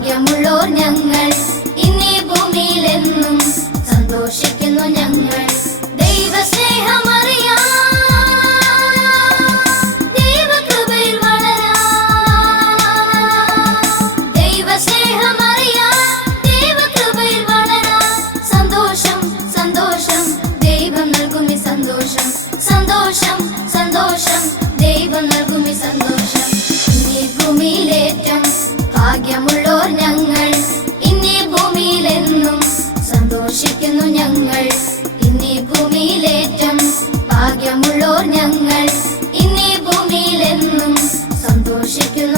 ഭാഗ്യമുള്ളോർ ഞങ്ങൾ ഇന്നീ ഭൂമിയിലെന്നും സന്തോഷിക്കുന്നു ഞങ്ങൾ. ദൈവസ്നേഹമറിയാം, ദൈവകൃപയിൽ വളരാം. ദൈവസ്നേഹമറിയാം, ദൈവകൃപയിൽ വളരാം. സന്തോഷം സന്തോഷം ദൈവം നൽകുമി സന്തോഷം. സന്തോഷം സന്തോഷം ദൈവം നൽകുമി സന്തോഷം. ഇന്നീ ഭൂമിയിലേറ്റം ഭാഗ്യമുള്ളോർ ഞങ്ങൾ ഇന്നീ ഭൂമിയിലെന്നും സന്തോഷിക്കുന്നു ഞങ്ങൾ. ഇന്നീ ഭൂമിയിലേറ്റം ഭാഗ്യമുള്ളോർ ഞങ്ങൾ ഇന്നീ ഭൂമിയിലെന്നും സന്തോഷിക്കുന്നു.